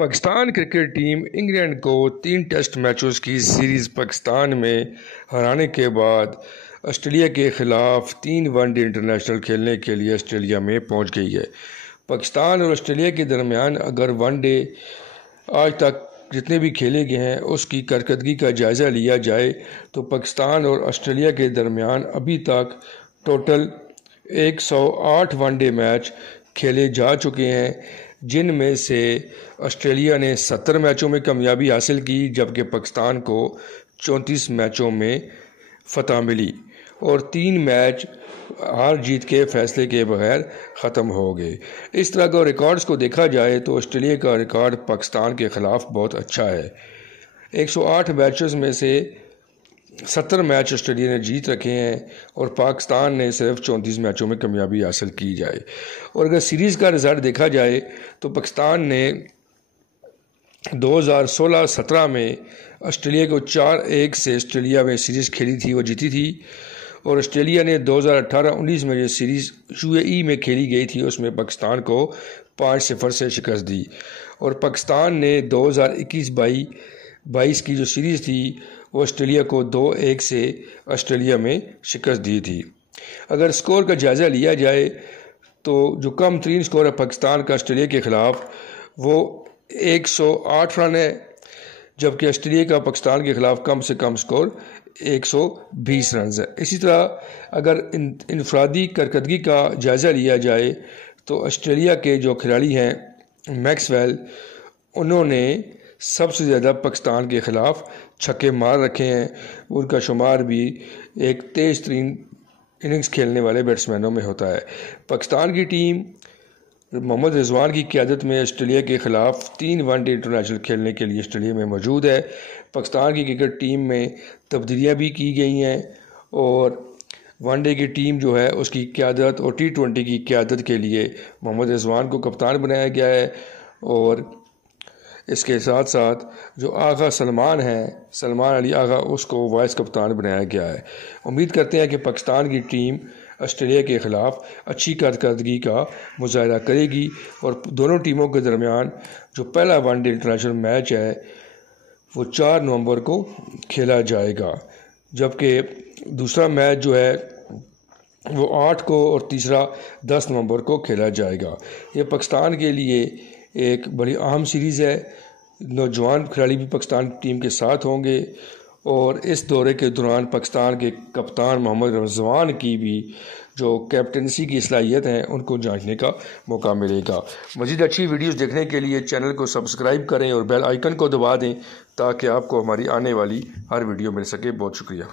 Pakistan cricket team England کو 3 test matches کی series Pakistan میں ہرانے کے بعد آسٹریلیا کے خلاف 3 ون ڈے انٹرنیشنل کھیلنے کے لیے آسٹریلیا میں پہنچ گئی ہے۔ پاکستان اور آسٹریلیا کے درمیان اگر ون ڈے آج تک جتنے بھی کھیلے گئے ہیں اس کی کارکردگی کا جائزہ لیا جائے تو پاکستان اور آسٹریلیا کے درمیان ابھی تک ٹوٹل 108 ون ڈے میچ کھیلے جا چکے ہیں، جن میں سے آسٹریلیا نے 70 میچوں میں کامیابی حاصل کی جبکہ پاکستان کو 34 میچوں میں فتح ملی اور 3 میچ ہار جیت کے فیصلے کے بغیر ختم ہو گئے۔ اس طرح کا ریکارڈز کو دیکھا جائے تو آسٹریلیا کا ریکارڈ پاکستان کے خلاف بہت اچھا ہے۔ 108 میچز میں سے 70 میچ آسٹریلیا نے جیت رکھے ہیں اور پاکستان نے صرف 34 میچوں میں کامیابی حاصل کی جائے۔ اور اگر سیریز کا رزلٹ دیکھا جائے تو پاکستان نے 2016-17 میں آسٹریلیا کو 4-1 سے آسٹریلیا میں سیریز کھیلی تھی، وہ جیتی تھی، اور آسٹریلیا نے 2018-19 میں جو سیریز UAE میں کھیلی گئی تھی اس میں پاکستان کو 5-0 سے شکست دی، اور پاکستان نے 2021-22 کی جو سیریز تھی وہ آسٹریلیا کو 2-1 سے آسٹریلیا میں شکست دی تھی۔ اگر سکور کا جائزہ لیا جائے تو جو کم ترین سکور ہے پاکستان کا آسٹریلیا کے خلاف وہ 108 رن ہے، جبکہ آسٹریلیا کا پاکستان کے خلاف کم سے کم سکور 120 رنز ہے۔ اسی طرح اگر انفرادی کارکردگی کا جائزہ لیا جائے تو آسٹریلیا کے جو کھلاڑی ہیں میکس ویل، انہوں نے سب سے زیادہ پاکستان کے خلاف چھکے مار رکھے ہیں، ان کا شمار بھی ایک تیز ترین اننگز کھیلنے والے بیٹسمینوں میں ہوتا ہے۔ پاکستان کی ٹیم محمد رضوان کی قیادت میں آسٹریلیا کے خلاف 3 ون ڈے انٹرنیشنل کھیلنے کے لیے آسٹریلیا میں موجود ہے۔ پاکستان کی کرکٹ ٹیم میں تبدیلیاں بھی کی گئی ہیں اور ون ڈے کی ٹیم جو ہے اس کی قیادت اور T20 کی قیادت کے لیے محمد رضوان کو کپتان بنایا گیا ہے، اور اس کے ساتھ ساتھ جو آغا سلمان علی آغا، اس کو وائس کپتان بنایا گیا ہے۔ امید کرتے ہیں کہ پاکستان کی ٹیم آسٹریلیا کے خلاف اچھی کارکردگی کا مظاہرہ کرے گی اور دونوں ٹیموں کے درمیان جو پہلا ون ڈے انٹرنیشنل میچ ہے وہ 4 نومبر کو کھیلا جائے گا، جبکہ دوسرا میچ جو ہے وہ 8 کو اور تیسرا 10 نومبر کو کھیلا جائے گا۔ یہ پاکستان کے لیے ایک بڑی اہم سیریز ہے۔ نوجوان کھلاڑی بھی پاکستان ٹیم کے ساتھ ہوں گے اور اس دورے کے دوران پاکستان کے کپتان محمد رضوان کی بھی جو کیپٹنسی کی صلاحیت ہیں ان کو جانچنے کا موقع ملے گا۔ مزید اچھی ویڈیوز دیکھنے کے لیے چینل کو سبسکرائب کریں اور بیل آئیکن کو دبا دیں تاکہ آپ کو ہماری آنے والی ہر ویڈیو مل سکے۔ بہت شکریہ۔